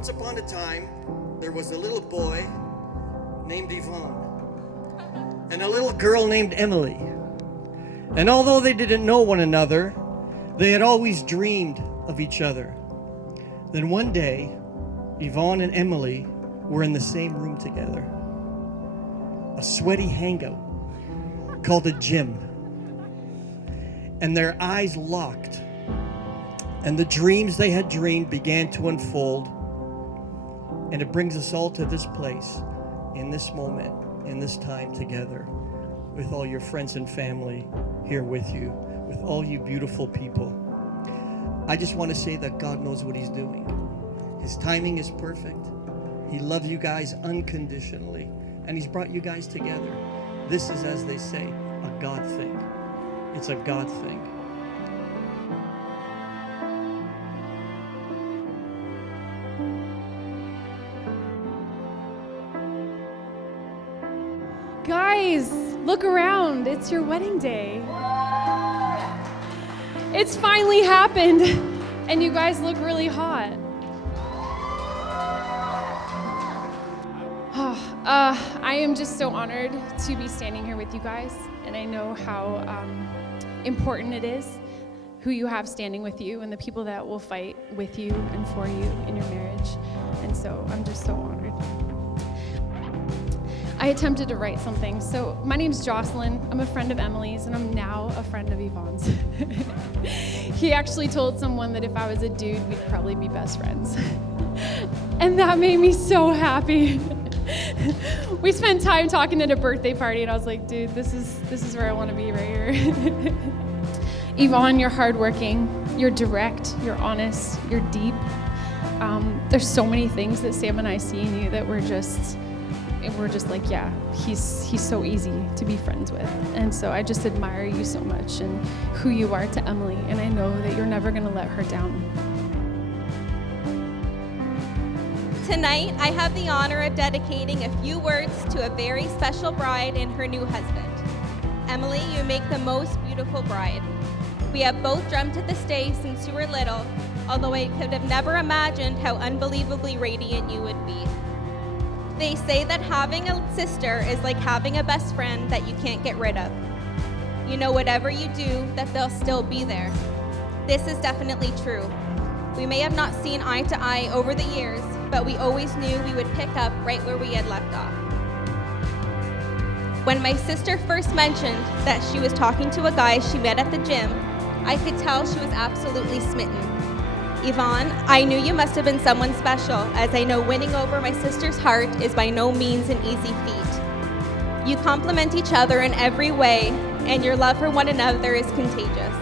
Once upon a time, there was a little boy named Yvonne and a little girl named Emily. And although they didn't know one another, they had always dreamed of each other. Then one day, Yvonne and Emily were in the same room together. A sweaty hangout called a gym. And their eyes locked. And the dreams they had dreamed began to unfold. And it brings us all to this place, in this moment, in this time together, with all your friends and family here with you, with all you beautiful people. I just want to say that God knows what He's doing. His timing is perfect. He loves you guys unconditionally, and He's brought you guys together. This is, as they say, a God thing. It's a God thing. Guys, look around. It's your wedding day. It's finally happened, and you guys look really hot. I am just so honored to be standing here with you guys, and I know how important it is who you have standing with you and the people that will fight with you and for you in your marriage. And so I'm just so honored. I attempted to write something. So my name's Jocelyn. I'm a friend of Emily's, and I'm now a friend of Yvonne's. He actually told someone that if I was a dude, we'd probably be best friends. And that made me so happy. We spent time talking at a birthday party, and I was like, dude, this is where I want to be right here. Yvonne, you're hardworking, you're direct, you're honest, you're deep. There's so many things that Sam and I see in you that we're just like, yeah, he's so easy to be friends with. And so I just admire you so much and who you are to Emily, and I know that you're never gonna let her down. Tonight, I have the honor of dedicating a few words to a very special bride and her new husband. Emily, you make the most beautiful bride. We have both dreamt of this day since you were little, although I could have never imagined how unbelievably radiant you would be. They say that having a sister is like having a best friend that you can't get rid of. You know whatever you do, that they'll still be there. This is definitely true. We may have not seen eye to eye over the years, but we always knew we would pick up right where we had left off. When my sister first mentioned that she was talking to a guy she met at the gym, I could tell she was absolutely smitten. Yvonne, I knew you must have been someone special, as I know winning over my sister's heart is by no means an easy feat. You complement each other in every way, and your love for one another is contagious.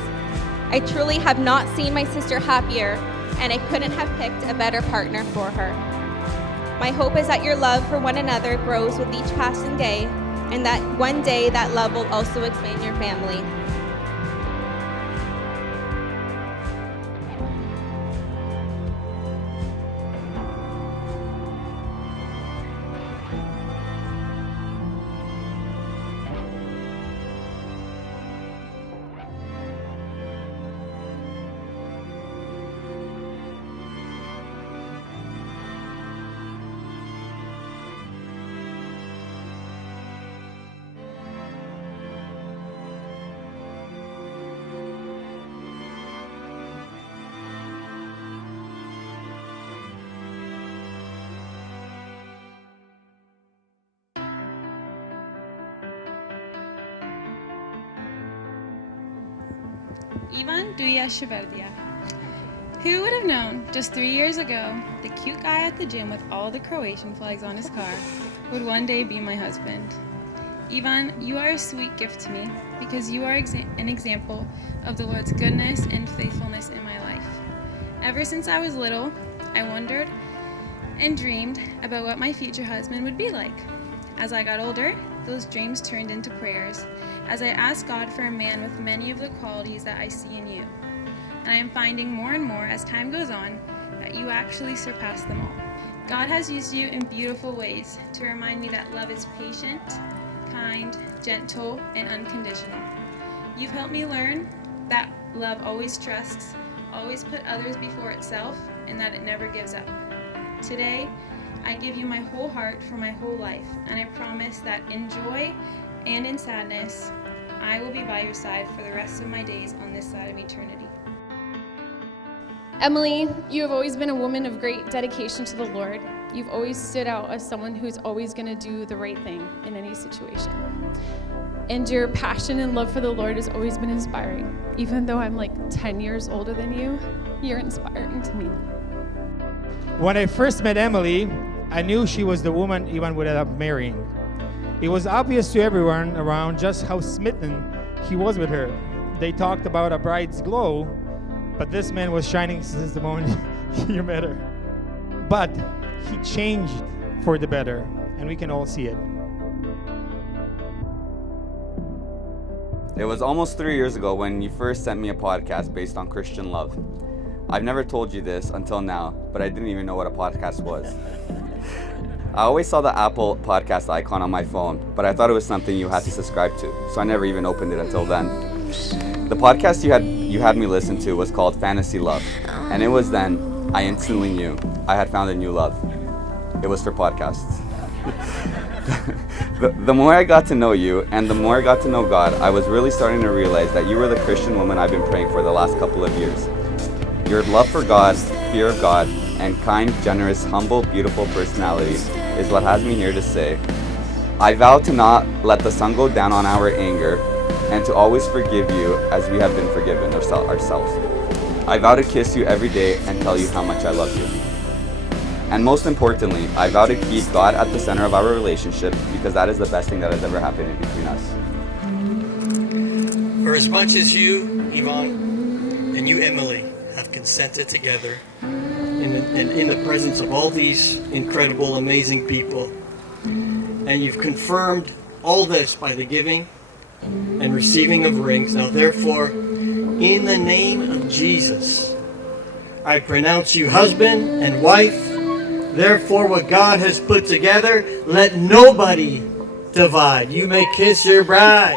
I truly have not seen my sister happier, and I couldn't have picked a better partner for her. My hope is that your love for one another grows with each passing day, and that one day that love will also expand your family. Yvonne Duya Shaverdia. Who would have known just 3 years ago the cute guy at the gym with all the Croatian flags on his car would one day be my husband? Yvonne, you are a sweet gift to me because you are an example of the Lord's goodness and faithfulness in my life. Ever since I was little, I wondered and dreamed about what my future husband would be like. As I got older, those dreams turned into prayers as I asked God for a man with many of the qualities that I see in you. And I am finding more and more as time goes on that you actually surpass them all. God has used you in beautiful ways to remind me that love is patient, kind, gentle, and unconditional. You've helped me learn that love always trusts, always puts others before itself, and that it never gives up. Today, I give you my whole heart for my whole life, and I promise that in joy and in sadness, I will be by your side for the rest of my days on this side of eternity. Emily, you have always been a woman of great dedication to the Lord. You've always stood out as someone who's always going to do the right thing in any situation. And your passion and love for the Lord has always been inspiring. Even though I'm like 10 years older than you, you're inspiring to me. When I first met Emily, I knew she was the woman Yvonne would end up marrying. It was obvious to everyone around just how smitten he was with her. They talked about a bride's glow, but this man was shining since the moment you met her. But he changed for the better, and we can all see it. It was almost 3 years ago when you first sent me a podcast based on Christian love. I've never told you this until now, but I didn't even know what a podcast was. I always saw the Apple podcast icon on my phone, but I thought it was something you had to subscribe to, so I never even opened it until then. The podcast you had me listen to was called Fantasy Love, and it was then I instantly knew I had found a new love. It was for podcasts. The more I got to know you and the more I got to know God, I was really starting to realize that you were the Christian woman I've been praying for the last couple of years. Your love for God, fear of God, and kind, generous, humble, beautiful personality is what has me here to say, I vow to not let the sun go down on our anger and to always forgive you as we have been forgiven ourselves. I vow to kiss you every day and tell you how much I love you. And most importantly, I vow to keep God at the center of our relationship because that is the best thing that has ever happened in between us. For as much as you, Yvonne, and you, Emily, have consented together in the presence of all these incredible, amazing people, and you've confirmed all this by the giving and receiving of rings. Now, therefore, in the name of Jesus, I pronounce you husband and wife. Therefore, what God has put together, let nobody divide. You may kiss your bride.